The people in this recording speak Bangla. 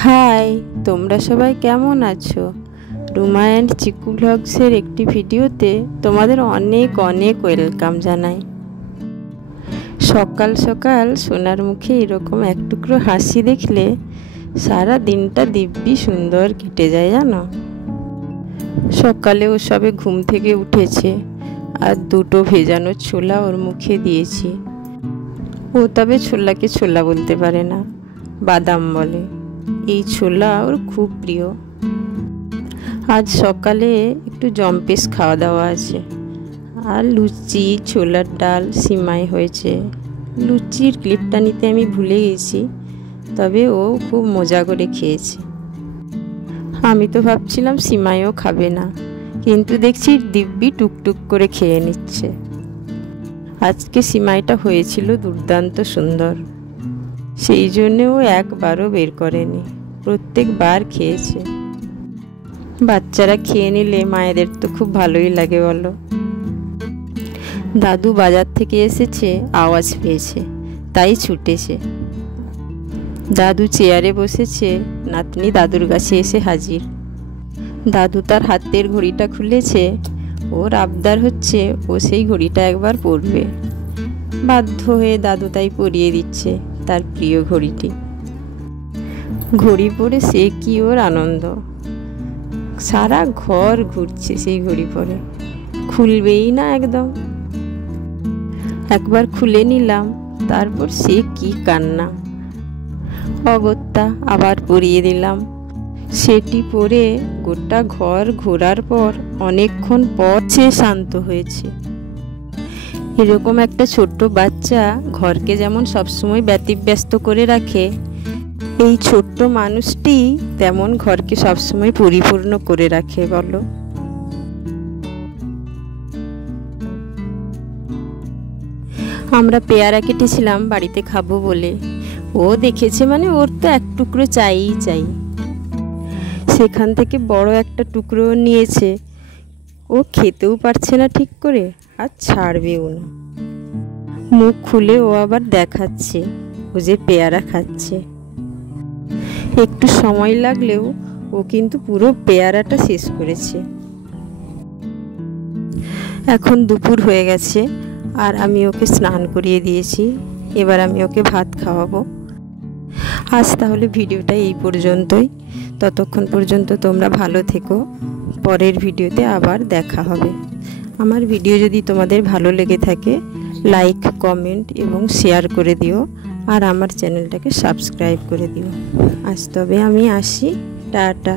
হাই, তোমরা সবাই কেমন আছো? রুমা অ্যান্ড চিকু ব্লগসের একটি ভিডিওতে তোমাদের অনেক অনেক ওয়েলকাম জানাই। সকাল সকাল সোনার মুখে এরকম এক টুকরো হাসি দেখলে সারা দিনটা দিব্যি সুন্দর কেটে যায় জানো। সকালে ও সবে ঘুম থেকে উঠেছে আর দুটো ভেজানো ছোলা ওর মুখে দিয়েছি। ও তবে ছোলাকে ছোলা বলতে পারে না, বাদাম বলে। এই ছোলা ওর খুব প্রিয়। আজ সকালে একটু জম্পেস খাওয়া দাওয়া আছে, আর লুচি, ছোলার ডাল, সিমাই হয়েছে। লুচির ক্লিপটা নিতে আমি ভুলে গেছি, তবে ও খুব মজা করে খেয়েছে। আমি তো ভাবছিলাম সিমাইও খাবে না, কিন্তু দেখছি দিব্যি টুকটুক করে খেয়ে নিচ্ছে। আজকে সিমাইটা হয়েছিল দুর্দান্ত সুন্দর, সেই জন্যে ও একবারও বের করেনি, প্রত্যেকবার খেয়েছে। বাচ্চারা খেয়ে নিলে মায়েদের তো খুব ভালোই লাগে বলো। দাদু বাজার থেকে এসেছে, আওয়াজ পেয়েছে, তাই ছুটেছে। দাদু চেয়ারে বসেছে, নাতনি দাদুর কাছে এসে হাজির। দাদু তার হাতের ঘড়িটা খুলেছে, ওর আবদার হচ্ছে ও সেই ঘড়িটা একবার পরবে। বাধ্য হয়ে দাদু তাই পরিয়ে দিচ্ছে তার প্রিয় ঘড়িটি। ঘড়ি পরে সে কি ওর আনন্দ, সারা ঘর ঘুরছে সেই ঘড়ি পরে, খুলবেই না একদম। একবার খুলে নিলাম, তারপর সে কি কান্না। অগত্যা আবার পরিয়ে দিলাম। সেটি পরে গোটা ঘর ঘোরার পর অনেকক্ষণ পর সে শান্ত হয়েছে। এরকম একটা ছোট্ট বাচ্চা ঘরকে যেমন সবসময় ব্যতিব্যস্ত করে রাখে, এই ছোট্ট মানুষটি তেমন ঘরকে সবসময় পরিপূর্ণ করে রাখে বলো। আমরা পেয়ারা কেটেছিলাম বাড়িতে খাবো বলে, ও দেখেছে মানে ওর তো এক টুকরো চাইই চাই। সেখান থেকে বড় একটা টুকরো নিয়েছে, ও খেতেও পারছে না ঠিক করে, আর ছাড়বেও না। মুখ খুলে ও আবার দেখাচ্ছে ও যে পেয়ারা খাচ্ছে। একটু সময় লাগলেও ও কিন্তু পুরো পেয়ারাটা শেষ করেছে। এখন দুপুর হয়ে গেছে আর আমি ওকে স্নান করিয়ে দিয়েছি। এবার আমি ওকে ভাত খাওয়াবো। আজ তাহলে ভিডিওটা এই পর্যন্তই। ততক্ষণ পর্যন্ত তোমরা ভালো থেকো। পরের ভিডিওতে আবার দেখা হবে। আমার ভিডিও যদি তোমাদের ভালো লেগে থাকে, লাইক, কমেন্ট এবং শেয়ার করে দিও, আর আমার চ্যানেলটাকে সাবস্ক্রাইব করে দিও। আজ তবে আমি আসি, টাটা।